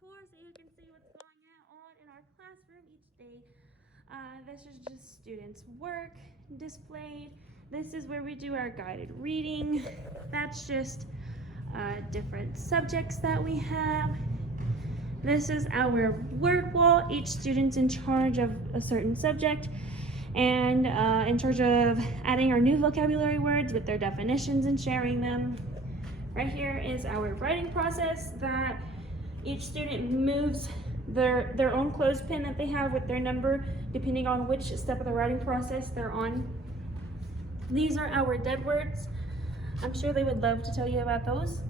tour so you can see what's going on in our classroom each day. This is just students' work displayed. This is where we do our guided reading. That's just different subjects that we have. This is our word wall. Each student's in charge of a certain subject and in charge of adding our new vocabulary words with their definitions and sharing them. Right here is our writing process that each student moves their own clothespin that they have with their number depending on which step of the writing process they're on. These are our dead words. I'm sure they would love to tell you about those.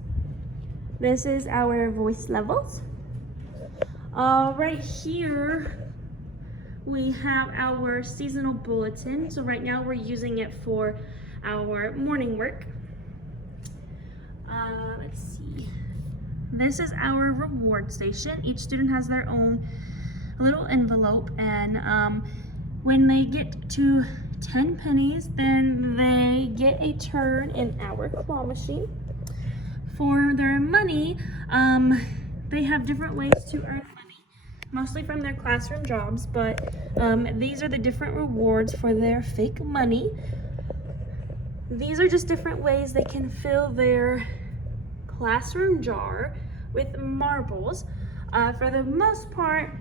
This is our voice levels. Right here we have our seasonal bulletin. So right now we're using it for our morning work. Let's see. This is our reward station. Each student has their own little envelope, and when they get to 10 pennies, then they get a turn in our claw machine. For their money, they have different ways to earn money, mostly from their classroom jobs, but these are the different rewards for their fake money. These are just different ways they can fill their classroom jar with marbles. For the most part,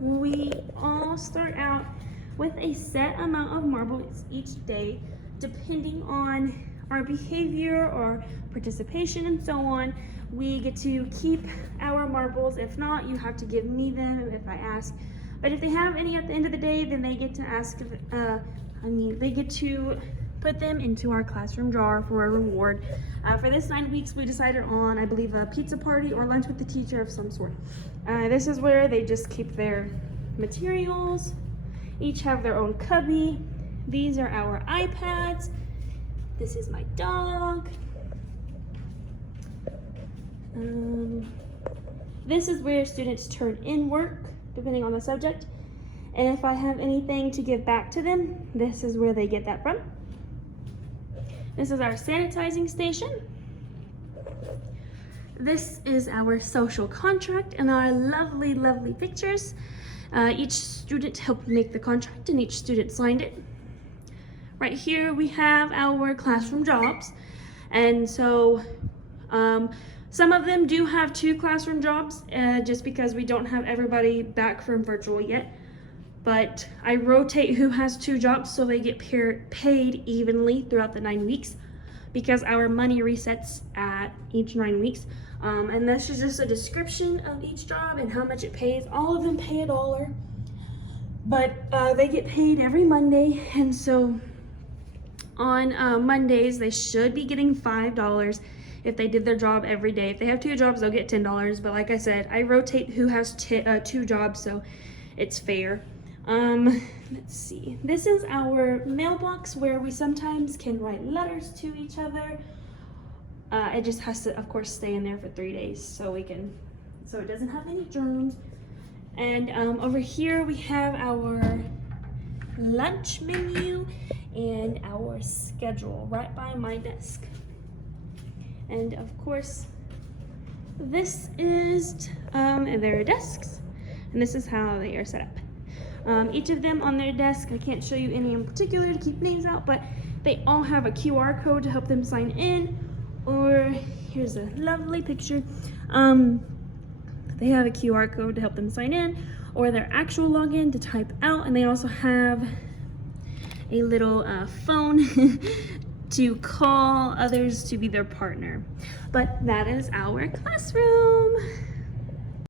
we all start out with a set amount of marbles each day, depending on our behavior or participation and so on. We get to keep our marbles. If not, you have to give me them if I ask. But if they have any at the end of the day, then they get to ask, they get to put them into our classroom jar for a reward. For this 9 weeks, we decided on, I believe, a pizza party or lunch with the teacher of some sort. This is where they just keep their materials. Each have their own cubby. These are our iPads. This is my dog. This is where students turn in work, depending on the subject. And if I have anything to give back to them, this is where they get that from. This is our sanitizing station. This is our social contract and our lovely, lovely pictures. Each student helped make the contract and each student signed it. Right here we have our classroom jobs. And so some of them do have 2 classroom jobs just because we don't have everybody back from virtual yet. But I rotate who has 2 jobs so they get paid evenly throughout the 9 weeks because our money resets at each 9 weeks. And this is just a description of each job and how much it pays. All of them pay $1, but they get paid every Monday. And so on Mondays, they should be getting $5 if they did their job every day. If they have 2 jobs, they'll get $10. But like I said, I rotate who has 2 jobs, so it's fair. Let's see. This is our mailbox where we sometimes can write letters to each other. It just has to, of course, stay in there for 3 days so it doesn't have any germs. And over here we have our lunch menu and our schedule right by my desk. And of course, this is their desks, and this is how they are set up. Each of them on their desk, I can't show you any in particular to keep names out, but they all have a QR code to help them sign in, or here's a lovely picture. They have a QR code to help them sign in, or their actual login to type out, and they also have a little phone to call others to be their partner. But that is our classroom.